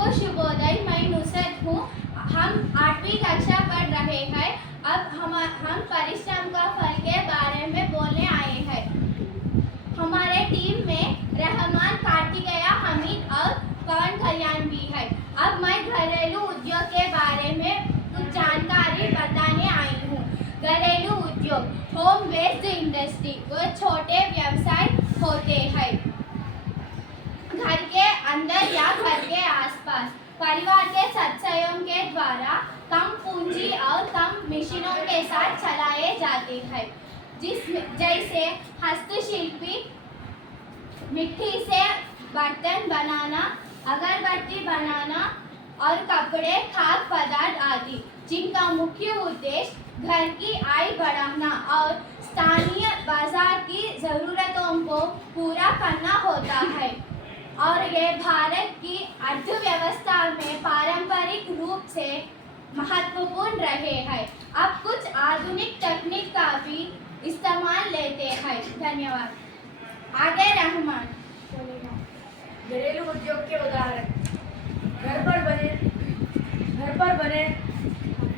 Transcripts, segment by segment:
सबको शुभोदय। मैं नुसरत हूँ। हम 8वीं कक्षा पढ़ रहे हैं। अब हम परिश्रम का फल के बारे में बोलने आए हैं। हमारे टीम में रहमान, कार्तिकेया, हमीद और पवन कल्याण भी है। अब मैं घरेलू उद्योग के बारे में कुछ जानकारी बताने आई हूँ। घरेलू उद्योग, होम बेस्ड इंडस्ट्री, वो छोटे व्यवसाय होते हैं घर के अंदर या घर के आसपास। परिवार के सदस्यों के द्वारा कम पूंजी और कम मशीनों के साथ चलाए जाते हैं, जैसे हस्तशिल्पी, मिट्टी से बर्तन बनाना, अगरबत्ती बनाना और कपड़े, खाद्य पदार्थ आदि, जिनका मुख्य उद्देश्य घर की आय बढ़ाना और स्थानीय बाजार की जरूरतों को पूरा करना होता है। और ये भारत की अर्थव्यवस्था में पारंपरिक रूप से महत्वपूर्ण रहे हैं। अब कुछ आधुनिक तकनीक का भी इस्तेमाल लेते हैं। धन्यवाद। आगे रहमान। घरेलू उद्योग के उदाहरण: घर पर बने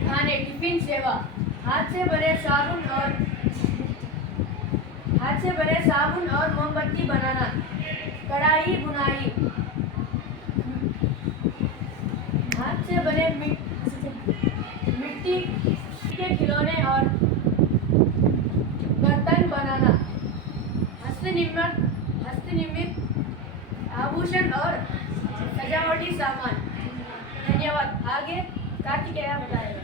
खाने, टिफिन सेवा, हाथ से बने साबुन और मोमबत्ती बनाना, कढ़ाई बुनाई, हाथ से बने मिट्टी के खिलौने और बर्तन बनाना, हस्तनिर्मित आभूषण और सजावटी सामान। धन्यवाद। आगे कार्तिकेया बताएगा।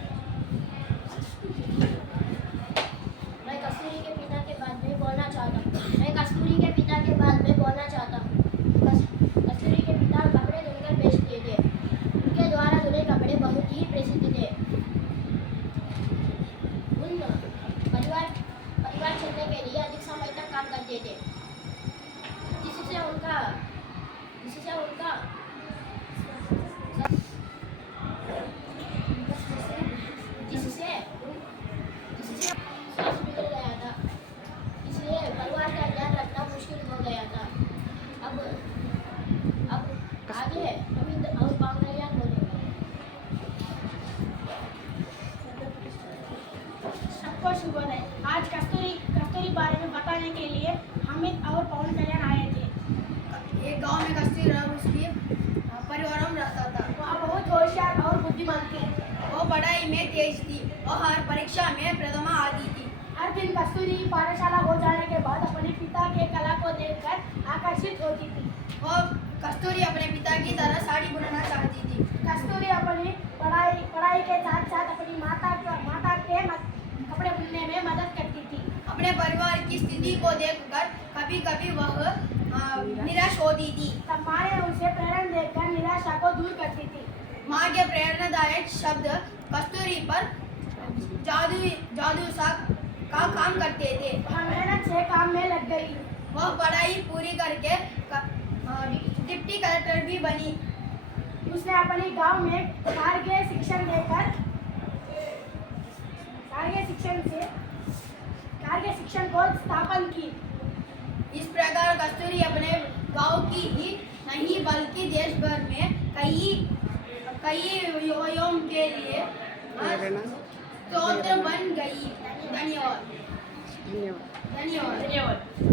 मैं कस्तूरी के पिता के बारे में बोलना चाहता हूँ। कस्तूरी के पिता कपड़े धुलकर बेचते थे। उनके द्वारा धुले कपड़े बहुत ही प्रसिद्ध थे। उन परिवार चलने के लिए अधिक समय तक काम करते थे, जिससे उनका स्वास्थ्य बिगड़ गया था, इसलिए परिवार का ध्यान रखना मुश्किल हो गया था। अब आगे हमीद और पवन कल्याण बोलेंगे। सबको शुभोदय। आज कस्तूरी बारे में बताने के लिए हमीद और पवन कल्याण आए थे। एक गांव में कस्तूरी और उसके परिवार में रहता था। वह बहुत होशियार और बुद्धिमान थी। वो पढ़ाई में तेज थी और हर परीक्षा में प्रथमा आती थी। हर दिन कस्तूरी पाठशाला हो जाने के बाद अपने पिता के कला को देखकर आकर्षित होती थी। वो कस्तूरी अपने पिता की तरह साड़ी बुनना चाहती थी। कस्तूरी अपनी पढ़ाई के साथ साथ अपनी माता के कपड़े बुनने में मदद करती थी। अपने परिवार की स्थिति को देखकर कभी कभी वह निराश होती थी। तब माँ ने उसे प्रेरणा देकर निराशा को दूर करती थी। माँ के प्रेरणादायक शब्द कस्तूरी पर जादू सा का काम करते थे। वह मेहनत से काम में लग गई। वह पढ़ाई पूरी करके डिप्टी कलेक्टर भी बनी। उसने अपने गांव में कार्य शिक्षण को स्थापन की। इस प्रकार कस्तूरी अपने गांव की ही नहीं बल्कि देश भर में कई युवाओं के लिए स्रोत बन गई। धन्यवाद।